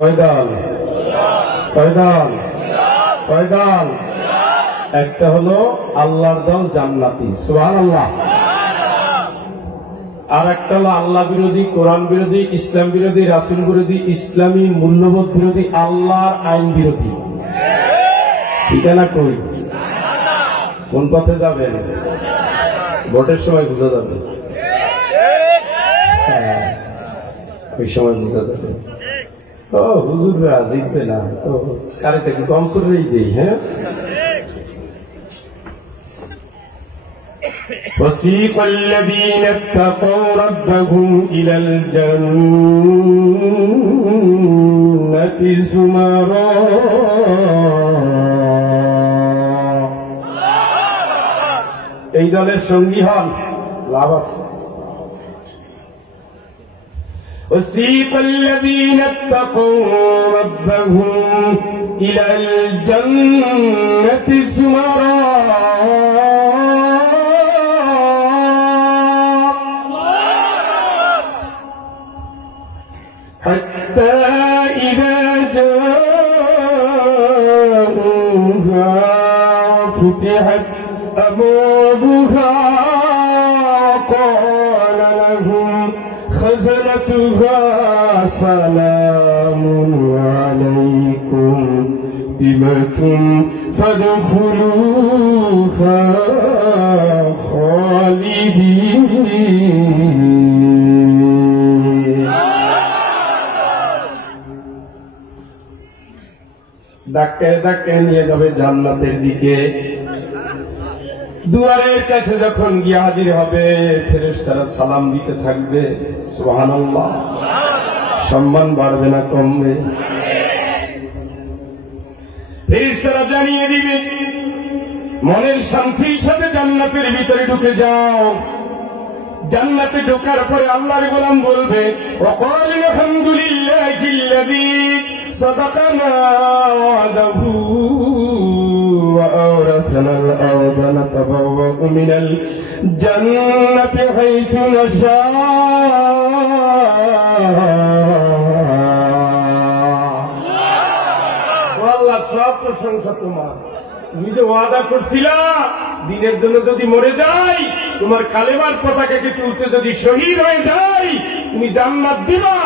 কয় দল? কয় দল? কয় দল? একটা হলো আল্লাহর দল, জান্নাতি, সুবহানাল্লাহ। আর একটা হলো আল্লাহ বিরোধী, কোরআন বিরোধী, ইসলাম বিরোধী, রাসূল বিরোধী, ইসলামী মূল্যবোধ বিরোধী, আল্লাহর আইন বিরোধী। ঠিকানা কই? কোন পথে যাবেন? ভোটের সময় বোঝা যাবে, ওই সময় বোঝা যাবে। ও হুজুররা জিতবে না, তো কারে থেকে কম সরেই দেই। হ্যাঁ, وسيق الذين اتقوا ربهم إلى الجنة زمرا এই দলের সঙ্গী হন, লাভ আছে। وسيق الذين اتقوا ربهم إلى الجنة زمرا حتى إذا جاءوها فتحت أبوابها قال لهم خزنتها سلام عليكم طبتم فادخلوها خالدين। ধাক্কায় ধাক্কায় নিয়ে যাবে জান্নাতের দিকে। দুয়ারের কাছে যখন গিয়ে হাজির হবে, ফেরেশতারা সালাম দিতে থাকবে, সুবহানাল্লাহ। সম্মান বাড়বে না কমবে? ফেরেশতারা জানিয়ে দিবে, মনের শান্তির সাথে জান্নাতের ভিতরে ঢুকে যাও। জান্নাতে ঢোকার পরে আল্লাহর গোলাম বলবে, ওয়াকাল আলহামদুলিল্লাহিল্লাযী সাদাকানা ওয়াদাহু ওয়া আওরাসানাল আরদা নাতাবাওয়াউ মিনাল জান্নাতি হাইথু নাশা। আল্লাহ, সব প্রশংসা তোমার। তুমি যে ওয়াদা করছিলা দিনের জন্য যদি মরে যাই, তোমার কালেমার পতাকাকে তুলতে যদি শহীদ হয়ে যাই, তুমি জান্নাত দিবা।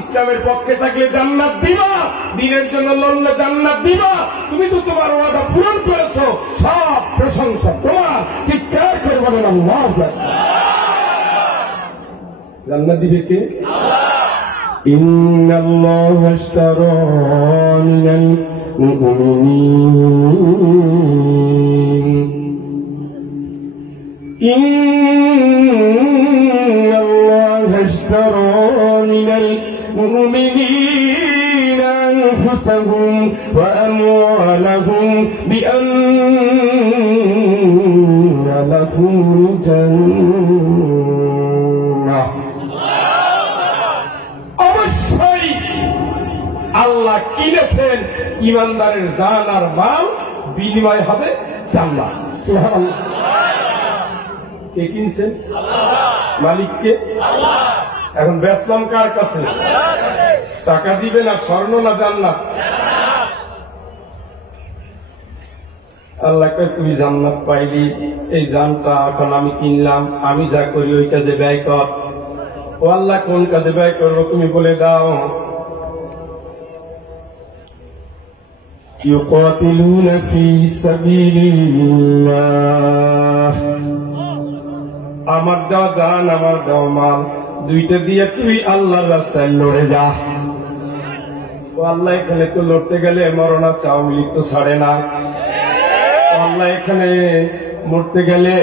ইসলামের পক্ষে থাকলে জান্নাত দিবা, দিনের জন্য লড়লে জান্নাত দিবা। তুমি তো তোমার ওয়াদা পূরণ করেছো, সব প্রশংসা তোমার। চিৎকার করে বলেন আল্লাহু আকবার। জান্নাত দিবে কে? ইন্নাল্লাহা আশতারা মিনাল মুমিনিন ইন্নাল্লাহা আশতারা মিনাল মুমিনিনা আনফুসাহুম ওয়া আমওয়ালাহুম বিআন্না লাহুমুল জান্নাহ। অবশ্যই আল্লাহ কিনেছেন ইমানদারের জান আর মাল, বিনিময় হবে জান্নাত। সুবহানাল্লাহ। কে কিনছেন? মালিককে। এখন বেচলাম কার কাছে? টাকা দিবে না স্বর্ণ না জান্নাত? আল্লাহকে তুই জান্নাত পাইলি, এই জানটা এখন আমি কিনলাম, আমি যা করি ওই কাজে ব্যয় কর। ও আল্লাহ, কোন কাজে ব্যয় করবো তুমি বলে দাও। يقاتلون في سبيل الله। আমার দেওয়া জান, আমার দেওয়া মাল, দুইটা দিয়ে তুই আল্লাহর রাস্তায় লড়ে যা। ও আল্লাহ, এখানে তো লড়তে গেলে মরণ আছে, আওয়ামী লীগ তো ছাড়ে না। আল্লাহ, এখানে মরতে গেলে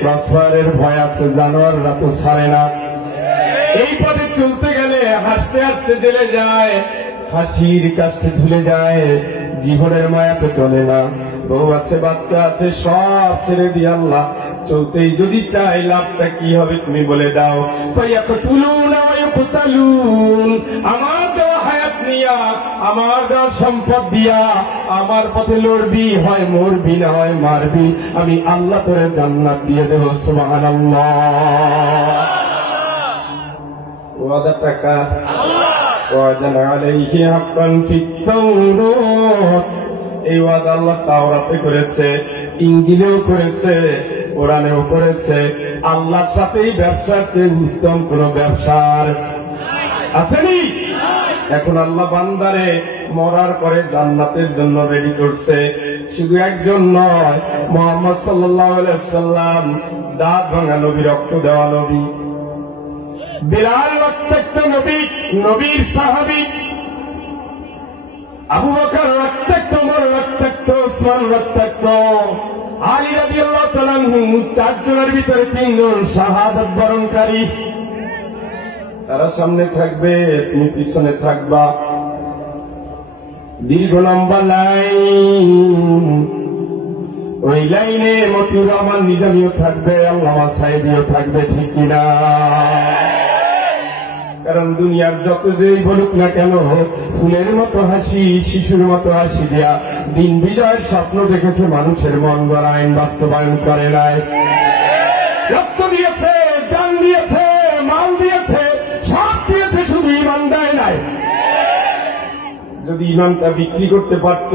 ক্রসফায়ারের ভয় আছে, জানোয়াররা তো ছাড়ে না। এই পথে চলতে গেলে হাসতে হাসতে জেলে যায়, ফাঁসির কাষ্টে ঝুলে যায়, জীবনের মায়া তো চলে না। বউ আছে, বাচ্চা আছে, সব ছেড়ে দিয়ে আল্লাহ চলতেই যদি চাই, লাভটা কি হবে তুমি বলে দাও। ফায়াকতুলুনা ওয়া ইউকতালুন। আমার দেওয়া হায়াত নিয়া, আমার দেওয়া সম্পদ দিয়া আমার পথে লড়বি, হয় মরবি না হয় মারবি, আমি আল্লাহ তোরে জান্নাত দিয়ে দেব। সুবহানাল্লাহ। ওয়াদা টাকা, ওয়াদানা আলাইহি হাক্কান ফিত তাওরাত, এই ওয়াদা আল্লাহ তাওরাতে করেছে, ইনজিলেও করেছে, কোরআনেও করেছে। আল্লাহর সাথেই ব্যবসার চেয়ে উত্তম কোন ব্যবসার আসেনি। এখন আল্লাহ বান্দারে মরার পরে জান্নাতের জন্য রেডি করছে। শুধু একজন নয়, মুহাম্মদ সাল্লাল্লাহু আলাইহি ওয়াসাল্লাম দাঁত ভাঙা নবী, রক্ত দেওয়া নবী, বিলাল রক্তাক্ত নবী, নবীর সাহাবী, আবু বকর রক্তাক্ত, ওমর রক্তাক্ত, উসমান রক্তাক্ত, আলী রাদিয়াল্লাহু তাআলা আনহু, চারজনের ভিতরে তিনজন শাহাদাত বরণকারী। তারা সামনে থাকবে, তুমি পিছনে থাকবা। দীর্ঘ লম্বা লাইন, ওই লাইনে মতিউর রহমান নিজামীও থাকবে, আল্লামা সাঈদীও থাকবে, ঠিক কিনা? কারণ দুনিয়ার যত যেই বলুক না কেন, ফুলের মতো হাসি, শিশুর মতো হাসি দিয়া দিন বিজয়ের স্বপ্ন দেখেছে, মানুষের মন গড়া আইন বাস্তবায়ন করে নাই। রক্ত দিয়েছে, জান দিয়েছে, মাল দিয়েছে, সব দিয়েছে, শুধু ঈমান দেয় নাই। যদি ঈমানটা বিক্রি করতে পারত,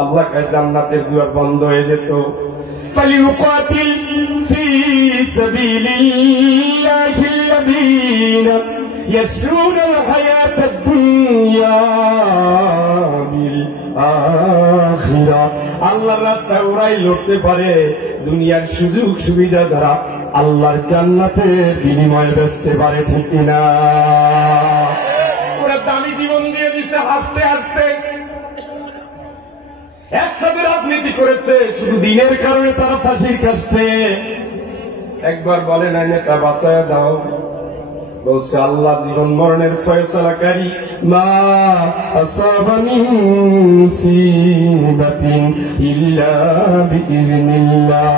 আল্লাহ কাছে জান্নাতের দুয়ার বন্ধ হয়ে যেত। ফালিউকাতিল ফি সাবিলিল্লাহি আল্লাযীনা ইয়াশরুনাল হায়াতাদ দুনিয়া বিল আখিরাহ। আল্লাহর রাস্তায় ওরাই লড়তে পারে দুনিয়ার সুযোগ সুবিধা দ্বারা আল্লাহর জান্নাতের বিনিময়ে বেচতে পারে, ঠিক কিনা? ওরা দামি জীবন দিয়ে দিছে, হাসতে হাসতে একসাথে রাজনীতি করেছে, শুধু দিনের কারণে তারা ফাঁসির কাছে। একবার বলে না, নেতা বাঁচায় দাও, বলছে আল্লাহ জীবন মরণের ফয়সালাকারী। মা আসাবা মিন মুসিবাতিন ইল্লা বিইذনিল্লাহ।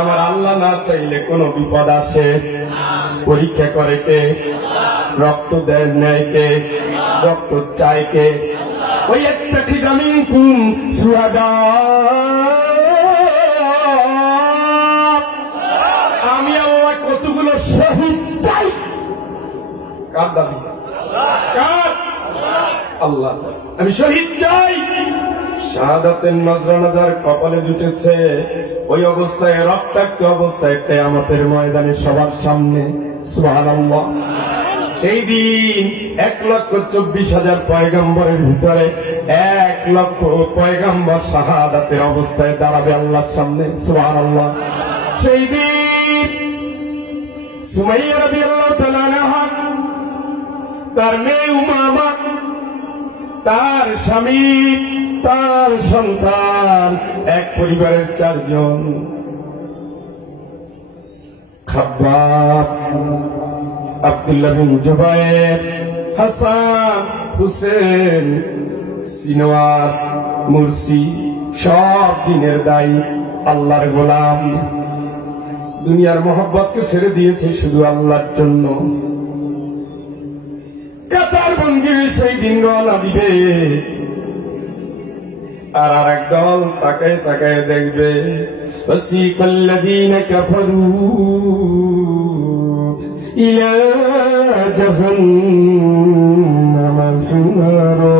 আমার আল্লাহ না চাইলে কোন বিপদ আসে। পরীক্ষা করে কে? রক্ত দেয় নেয় কে? রক্ত চায় কে? ওই একটা মিনকুম শুহাদা। আমি আল্লাহ কতগুলো শহীদ চাই। কার দাবি? কার? আল্লাহ। আমি শহীদ চাই। শাহাদাতের নজরানা যার কপালে জুটেছে, ওই অবস্থায়, রক্তাক্ত অবস্থায় কিয়ামতের ময়দানে সবার সামনে, সুবহানাল্লাহ, সেই দিন 1,24,000 পয়গম্বরের ভিতরে 1 লক্ষ পয়গম্বর শাহাদাতের অবস্থায় দাঁড়াবে আল্লাহর সামনে, সুবহানাল্লাহ। সেই দিন সুমাইয়া রাদিয়াল্লাহু তাআলা আনহা, তার মেয়ে উমামা, তার স্বামী, তার সন্তান, এক পরিবারের 4 জন, খাব্বাব, আব্দুল্লাহ বিন জুবায়ের, হাসান, হুসেন, সিনোয়ার, মুরসি, সব দিনের দায়ী, আল্লাহর গোলাম। দুনিয়ার মহব্বতকে ছেড়ে দিয়েছে শুধু আল্লাহর জন্য। কাতার বন্দি সেই দিন রওনা দিবে, আর আরেক দল তাকায় তাকায় দেখবে। ওয়াসিকাল্লাযীনা কাফারু ইলা জাহান্নামা যুমারা।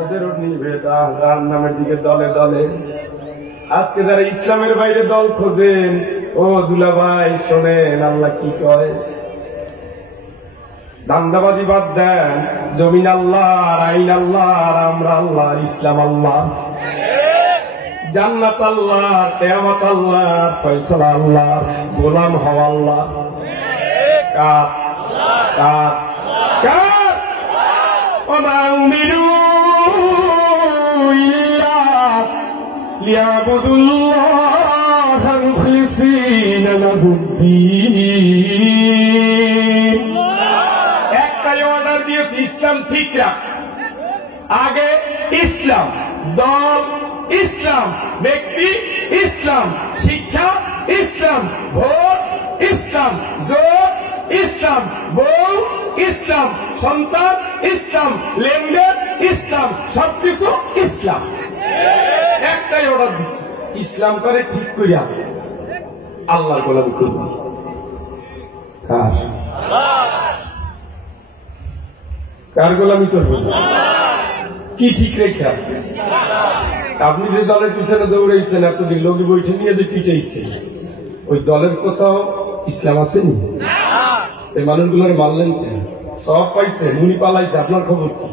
ওদেরও নিবে জাহান্নামের দিকে দলে দলে। আজকে যারা ইসলামের বাইরে দল খোঁজেন, ও দুলাভাই শোনেন আল্লাহ কি কয়। দান্দাবাজি বাদ দেন, জমিন আল্লাহ, আইন আল্লাহ, আর আমরা আল্লাহ, ইসলাম আল্লাহ, জান্নাত আল্লাহ, কিয়ামত আল্লাহ, ফয়সালা আল্লাহ, গোলাম হওয়া আল্লাহ। কার? কার? কার? ওমা উমিরু ইল্লা লিয়াবুদুল্লাহ মুখলিসিনা লাহুদ্দীন। একটাই অর্ডার দিয়েছে, ইসলাম ঠিক রাখ। আগে ইসলাম, দল ইসলাম, ব্যক্তি ইসলাম, শিক্ষা ইসলাম, ভোট ইসলাম, জোট ইসলাম, বউ ইসলাম, সন্তান ইসলাম, লেনদেন ইসলাম, সবকিছু ইসলাম। একটাই অর্ডার দিচ্ছে, ইসলাম করে ঠিক করিয়া আল্লাহর গোলামি করবি। কার কার গোলামি করবেন? কি ঠিক রেখে আপনি যে দলের পিছনে দৌড়াইছেন, এতদিন লোকে বৈঠে নিয়ে যে পিটাইছেন, ওই দলের কোথাও ইসলাম আসেনি? এই মানুষগুলোর মারলেন কেন? সব পাইছে, মুনি পালাইছে, আপনার খবর কি?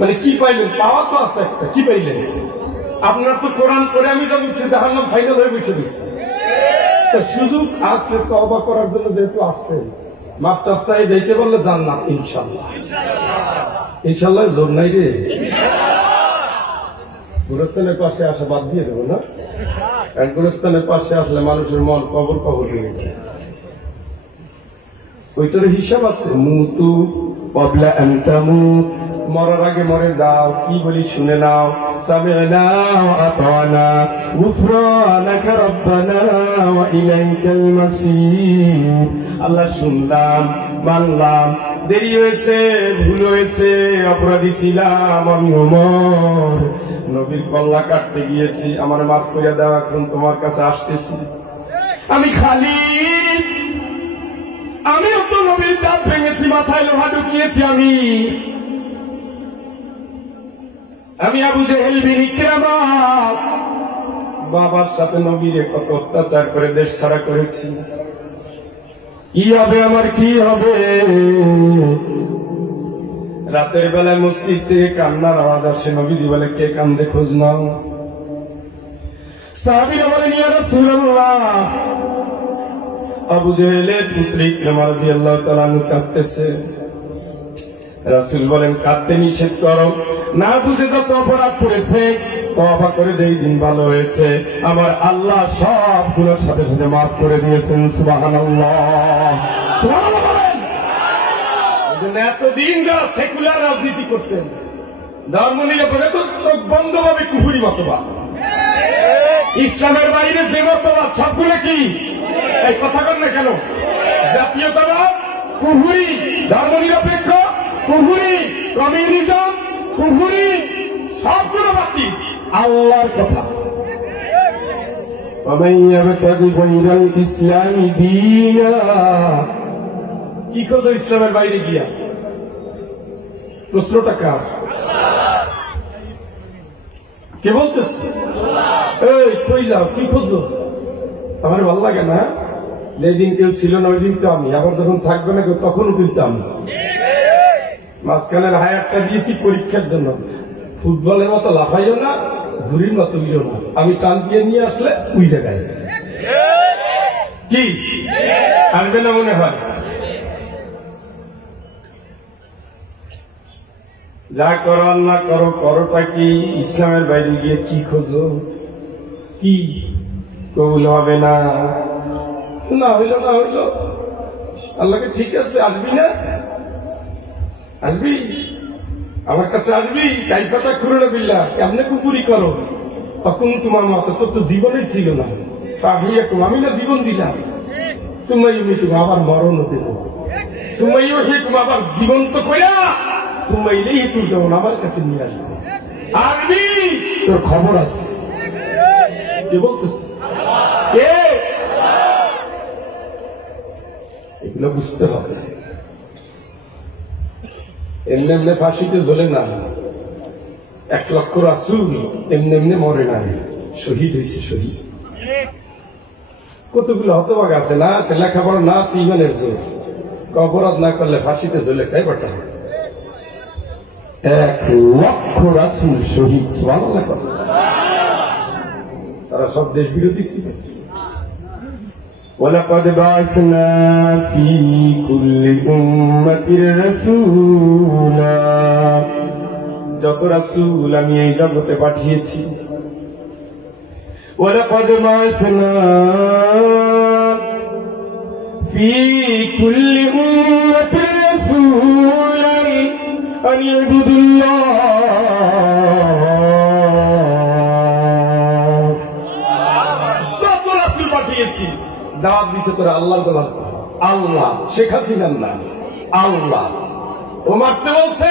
মানে কি পাইলেন? পাওয়া তো আছে একটা, কি পাইলেন? আপনার তো কোরআন করে আমি যা বুঝছি জাহান্নাম ফাইনাল হয়ে বসে দিচ্ছে। সুযোগ আছে তওবা করার জন্য, যেহেতু আসছে মাপটাপ চাই যাইতে বললে জান্নাত ইনশাল্লাহ। ইনশাল্লাহ জোর নাই রে। গুরুস্থানের পাশে আসা বাদ দিয়ে দেবো না? গুরুস্থানের পাশে আসলে মানুষের মন কবর কবর হয়ে যায়। ওইটার হিসাব আছে। মুতু ক্বাবলা আন তামুত, মরার আগে মরে যাও। কি বলি শুনে নাও। সামি'না ওয়া আতা'না গুফরানাকা রাব্বানা ওয়া ইলাইকাল মাসির। আল্লাহ শুনলাম, মানলাম, দেরি হয়েছে, ভুল হয়েছে, অপরাধী ছিলাম আমি ওমর। নবীর কল্লা কাটতে গিয়েছি, আমার মাফ করে দাও, এখন তোমার কাছে আসতেছি। আমি খালিদ, আমিও তো নবীর দাঁত ভেঙেছি, মাথায় লোহা ঢুকিয়েছি। আমি আবু জেহেল বিন ইকরামা বাবার সাথে নবীরে কত অত্যাচার করে দেশ ছাড়া করেছি। কি হবে আমার, কি হবে? রাতের বেলায় মসজিদ থেকে কান্নার আওয়াজ আসে। নবীজি বলে, কে কান্দে, খোঁজ নাও। সাহাবীরা বলেন, ইয়া রাসূলুল্লাহ, আবু জেহেলের পুত্র ইকরামা রাদিয়াল্লাহু তাআলা আনহু কাঁদতেছে। রাসূল বলেন, কাঁদতে নিষেধ করো। না বুঝে যত অপরাধ করেছে, তওবা করে যেই দিন ভালো হয়েছে, আমার আল্লাহ সব গুলোর সাথে সাথে মাফ করে দিয়েছেন। সুবহানাল্লাহ, সুবহানাল্লাহ বলেন। এতদিন যারা সেকুলার রাজনীতি করতেন, ধর্ম নিরপেক্ষ, চোখ বন্ধ ভাবে কুফরি মতবাদ, ইসলামের বাইরে যে মতবাদ সবগুলো কি? এই কথা কন না কেন? জাতীয়তাবাদ কুফরি, ধর্ম নিরপেক্ষ কুফরি, কমিউনিজম কুফরি, সবগুলো বাতিল। আল্লাহর কথা, কি খোঁজো ইসলামের বাইরে গিয়া? প্রশ্নটা কার? কে বলতেছে? এই কই যাও, কি খোঁজো? আমার ভালো লাগে না। যেদিন কেউ ছিল না ওই দিন তো আমি, আবার যখন থাকবে না কেউ তখনও কিন্তু আমি। মাঝখানের হায়ারটা দিয়েছি পরীক্ষার জন্য। ফুটবলের মতো লাফাইও না, ঘুরির মতো ইও না। আমি টান দিয়ে নিয়ে আসলে ওই জায়গায় কি আসবে না মনে হয়। যা করো আল্লাহ করো, করোটা কি? ইসলামের বাইরে গিয়ে কি খোঁজো? কি কবুল হবে না? না হইল, না হইল, আল্লাহকে ঠিক আছে, আসবি না? আসবি আমার কাছে, আসবি। কাইফাটা খুরুনা বিল্লাহ, কেমনে কুকুরি করো? তখন তোমার মতো তোর তো জীবনের ছিল না। আমি না জীবন দিলাম, সুমাইয়ুমি তুমি আবার মরণ দেব, সুমাইয়ুহি তুমি আবার জীবন্ত কইরা সুমাইলেই তুই যেমন আমার কাছে নিয়ে আসবে। আসবি, তোর খবর আছে। কে বলতেছে? কে? এগুলো বুঝতে হবে। এমনি এমনি ফাঁসিতে ঝোলে না। 1 লক্ষ রাসূল এমনি এমনি মরে না, শহীদ হয়েছে, শহীদ। কতগুলো হতভাগ আছে না, আছে লেখাপড়া না, আছে ইমানের জোর। অপরাধ না করলে ফাঁসিতে ঝোলে খাই বাটা। 1 লক্ষ রাসূল শহীদ, সুবহানাল্লাহ। তারা সব দেশ বিরোধী ছিল। وَلَقَدْ بَعَثْنَا فِي كُلِّ أُمَّةٍ رَسُولًا, যত রাসূল আমি এই জগতে পাঠিয়েছি। وَلَقَدْ بَعَثْنَا فِي كُلِّ أُمَّةٍ رَسُولًا أَنِ اعْبُدُوا اللَّهَ, যত রাসূল পাঠিয়েছি দাওয়াত দিছে তোরা আল্লাহর গোলাম। আল্লাহ, শেখ হাসিনার না, আল্লাহ। ও মারতে বলছে,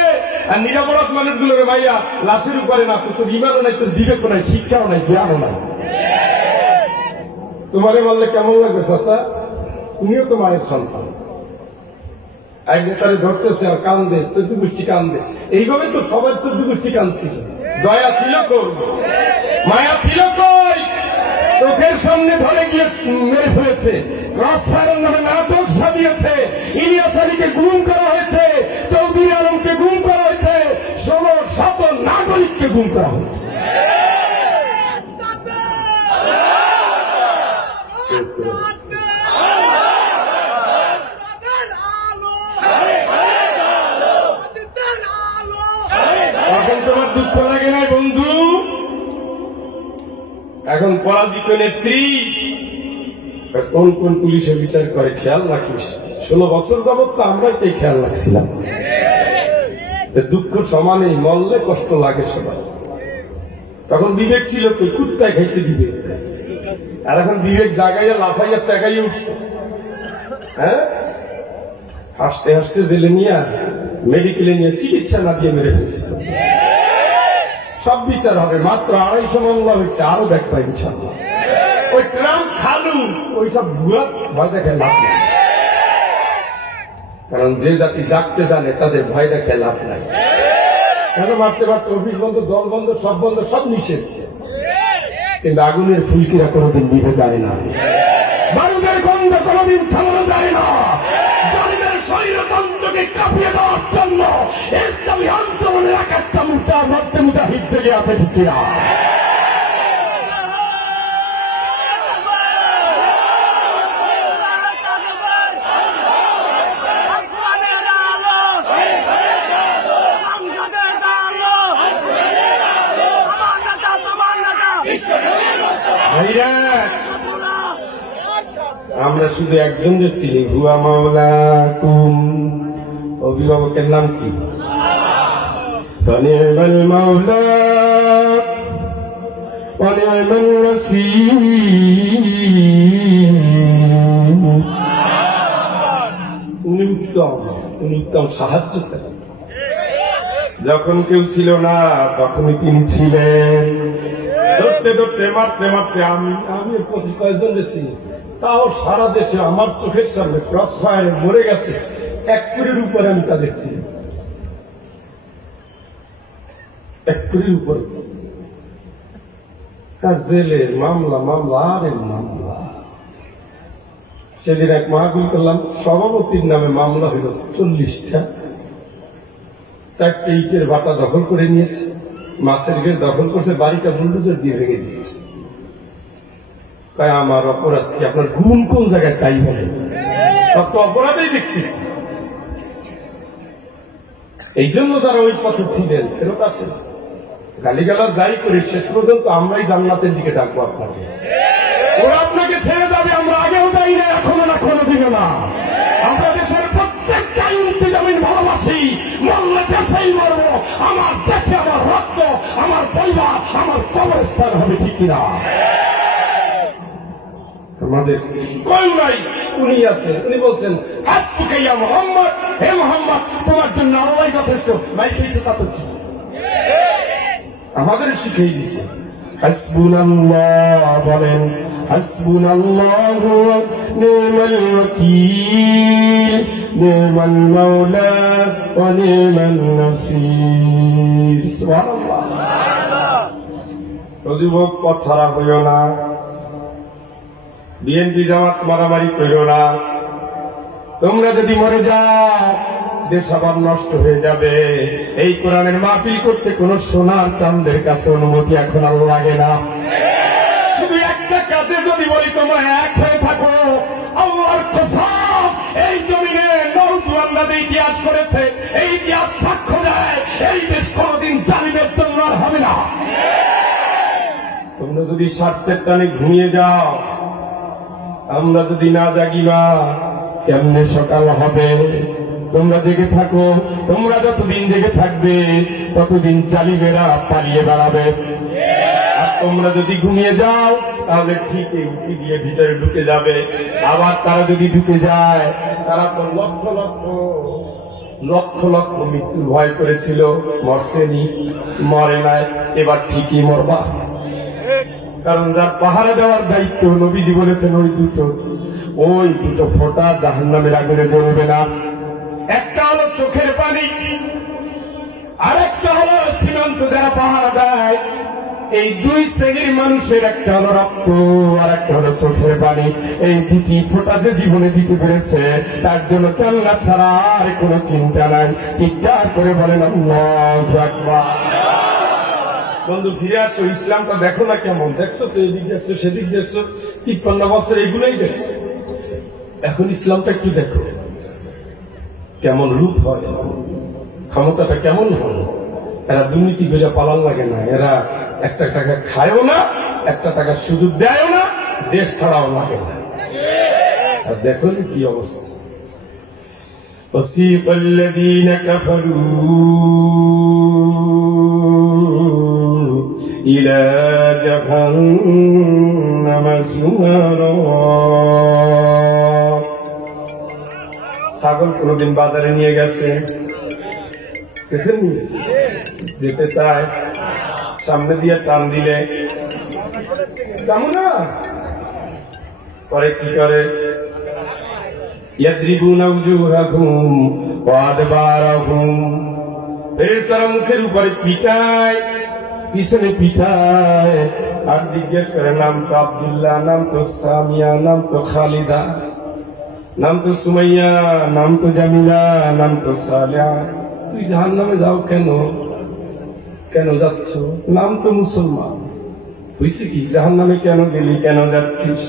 আর নিরাপরাধ মানুষগুলোকে ভাইয়া লাশের উপরে নাচছে। তোর ইমানও নাই, তোর বিবেকও নাই, শিক্ষাও নাই, জ্ঞানও নাই। তোমারে বললে কেমন লাগবে চাচা? উনিও তো মায়ের সন্তান। এক নেতারে ধরতেছে আর কান্দে, 14 গোষ্ঠী কান্দে। এইভাবে তো সবার 14 গোষ্ঠী কান্দছিল। দয়া ছিল কই, মায়া ছিল কই? চোখের সামনে ধরে গিয়ে মেরে ফেলেছে। ক্রস ফায়ার নামে নাটক সাজিয়েছে। ইলিয়াস আলীকে গুম করা হয়েছে, চৌধুরী আলমকে গুম করা হয়েছে, 16 নাগরিককে গুম করা হয়েছে। এখন তোমার দুঃখ লাগে না বন্ধু? এখন পরাজিত নেত্রী কোন কোন পুলিশে বিচার করে খেয়াল রাখিস। 16 বছর যাবৎ তো আমরাই তাই খেয়াল রাখছিলাম। দুঃখ সমানেই, মরলে কষ্ট লাগে সবাই। তখন বিবেক ছিল তো, কুত্তায় খাইছে বিবেক। আর এখন বিবেক জাগাইয়া লাফাইয়া চাগাইয়া উঠছে। হ্যাঁ, হাসতে হাসতে জেলে নিয়ে মেডিকেলে নিয়ে চিকিৎসা না দিয়ে মেরে ফেলছে। সব বিচার হবে। মাত্র 250 মামলা হয়েছে, আরো দেখবা ইনশাল্লাহ। ওই ট্রাম্প খালু ওই সব ভুয়া ভয় দেখে লাভ নেই। কারণ যে জাতি জাগতে জানে তাদের ভয় দেখে লাভ নাই। কেন মারতে পারছে? অফিস বন্ধ, দল বন্ধ, সব বন্ধ, সব নিষেধ। কিন্তু আগুনের ফুলকিরা কোনোদিন নিভে যায় না, বারুদের গন্ধ কোনোদিন থামানো যায় না। জালিমের শরীরতন্ত্রকে কাঁপিয়ে দেওয়ার জন্য ইসলামী আন্দোলনের এক একটা মুদ্রার মধ্যে মুজাহিদ জেগে আছে, ঠিক কিনা? আমরা শুধু একজনের চিনি, হুয়া মাওলা কুম। অভিভাবকের নাম কি? তনিয়াল মাওলা ওয়ানিয়াল নাসীর। উনি উত্তম সাহায্য করেন। যখন কেউ ছিল না তখনই তিনি ছিলেন। ধরতে ধরতে, মারতে মারতে আমি কয়েকজন চিনি, তাও সারা দেশে আমার চোখের সামনে ক্রস ফায়ারে মরে গেছে 1 কোটির উপরে। আমি তা দেখছি 1 কোটির উপরে। তার জেলে মামলা আর মামলা। সেদিন এক মাহফিল করলাম, সভাপতির নামে মামলা হইল 40টা। 4টে ইটের বাটা দখল করে নিয়েছে, মাছের ঘের দখল করছে, বাড়িটা বুলডোজার দিয়ে ভেঙে দিয়েছে। তাই আমার অপরাধ কি? আপনার গুণ কোন জায়গায় তাই বলে? সব তো অপরাধেই দেখতেছি। এই জন্য তারা ওই পথে ছিলেন, ফেরত আসেন। গালিগালাজ যাই করি, শেষ পর্যন্ত আমরাই জান্নাতের দিকে ডাকবো আপনাকে। ওরা আপনাকে ছেড়ে যাবে, আমরা আগেও যাই না, এখনো না, কোনোদিনও না। আমরা দেশের প্রত্যেকটা ইঞ্চি জমিন ভালোবাসি, মরলে দেশেই মরবো। আমার দেশে আমার রক্ত, আমার পরিবার, আমার কবরস্থান হবে, ঠিক কিনা? আমাদের কেউ নাই, উনি আছেন। উনি বলছেন, হাসবুকা ইয়া মুহাম্মদ, হে মুহাম্মদ, তোমার জন্য আল্লাহ যথেষ্ট। নাই খেয়েছে তা তো কি? আমাদের শিখিয়ে দিছে। হাসবুনাল্লাহ বলেন, হাসবুনাল্লাহু ওয়া নি'মাল ওয়াকিল, নি'মাল মাওলা ওয়া নি'মান নাসীর। সুবহানাল্লাহ। তো যুবক, পথ ছাড়া হইও না, বিএনপি জামাত মারামারি করিও না। তোমরা যদি মরে যাও, দেশ আবার নষ্ট হয়ে যাবে। এই কোরআনের মাহফিল করতে কোন সোনার চাঁদের কাছে অনুমতি এখন আর লাগে না। শুধু একটা কাজে যদি বলি, তোমরা এক হয়ে থাকো, আল্লাহর কসম, এই জমিনে নওজোয়ানরা যে ইতিহাস করেছে, এই ইতিহাস সাক্ষ্য দেয় এই দেশ কোনদিন জালিমের জন্য আর হবে না। তোমরা যদি স্বার্থের টানে ঘুমিয়ে যাও, আমরা যদি না জাগি না, কেমনে সকাল হবে? তোমরা জেগে থাকো। তোমরা যতদিন জেগে থাকবে ততদিন জালিমেরা পালিয়ে বেড়াবে। আর তোমরা যদি ঘুমিয়ে যাও, তাহলে ঠিক উঠি দিয়ে ভিতরে ঢুকে যাবে। আবার তারা যদি ঢুকে যায়, তারা তো লক্ষ লক্ষ লক্ষ লক্ষ মৃত্যুর ভয় করেছিল, মরছেনি, মরে নাই, এবার ঠিকই মরবা। কারণ যার পাহারা দেওয়ার দায়িত্ব, নবীজি বলেছেন ওই দুটো, ওই দুটো ফোঁটা জাহান্নামের আগুনে জ্বলবে না। একটা হলো চোখের পানি, আর একটা হলো সীমান্ত যারা পাহারা দেয়। এই দুই শ্রেণীর মানুষের একটা হলো রক্ত, আর একটা হলো চোখের পানি। এই দুটি ফোঁটা যে জীবনে দিতে পেরেছে তার জন্য জান্নাত ছাড়া আর কোনো চিন্তা নাই। চিৎকার করে বলেন আল্লাহু আকবার। বন্ধু ফিরে আসো, ইসলামটা দেখো না কেমন। দেখছো তো, এদিক দেখছো, সেদিক দেখছো, 53 বছর এগুলোই দেখছো। এখন ইসলামটা একটু দেখো কেমন রূপ হয়, ক্ষমতাটা কেমন হয়। এরা দুর্নীতি করে পালান লাগে না, এরা একটা টাকা খায়ও না, একটা টাকা সুযোগ দেয়ও না, দেশ ছাড়াও লাগে না। আর দেখো কি অবস্থা। وسيق الذين كفروا إلى جهنم زمرا। ছাগল কোনদিন বাজারে নিয়ে গেছে? যেতে চায়, সামনে দিয়ে টান দিলে কেমন না, পরে কি করে? ইয়াদরিবুনা উজুহাহুম ওয়া আদবারাহুম। ফেরেশতারা মুখের উপরে পিটায়, পিছনে পিটায়, আর জিজ্ঞেস করে নাম তো আব্দুল্লাহ, নাম তো সামিয়া, নাম তো খালিদা, নাম তো সুমাইয়া, নাম তো জামিলা, নাম তো সালেহা। তুই জাহান্নামে যাও কেন? কেন যাচ্ছ? নাম তো মুসলমান, বুঝছি কি? জাহান্নামে কেন গেলি, কেন যাচ্ছিস?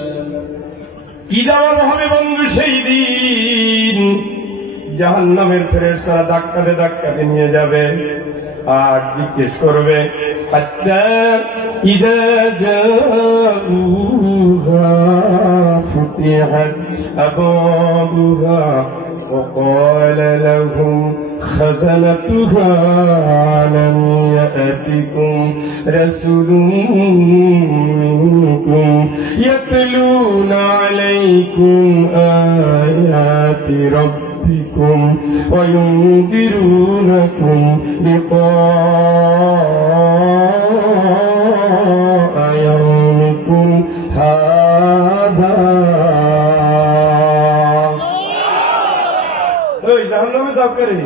কি যাওয়ার হবে বন্ধু সেই দিন? জাহান্নামের ফেরেশতারা ধাক্কাতে ধাক্কাতে নিয়ে যাবে আর জিজ্ঞেস করবে হাত্তা ইযা জাউহা ফুতিহাত আবওয়াবুহা ওয়া ক্বালা লাহুম খাযানাতুহা আলাম ইয়াতিকুম রাসূলুম মিনকুম ইয়াতলুনা আলাইকুম আয়াতি রাব্বিকুম ওয়া ইউনদিরুনাকুম লিকাআ ইয়াউমিকুম হাদা। ওই জাহান্নামে যাও করে,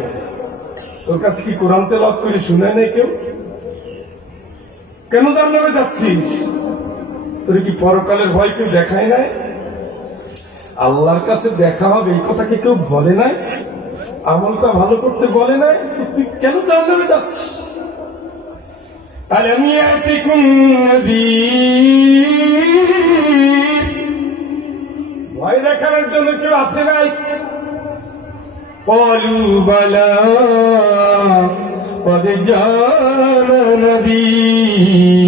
তোর কাছে কি কোরআন তেলাওয়াত করে শুনে নেই কেউ? কেন জাহান্নামে যাচ্ছিস? তোর কি পরকালের ভয় কেউ দেখায় নাই? আল্লাহর কাছে দেখা হবে এই কথা কি কেউ বলে নাই? আমলটা ভালো করতে বলে নাই? তুই কেন জাহান্নামে যাচ্ছিস? আলাম ইয়াতিকুম নাযীর, ভয় দেখানোর জন্য কেউ আসে নাই? ক্বালু বালা ক্বাদ জাআনা নাযীর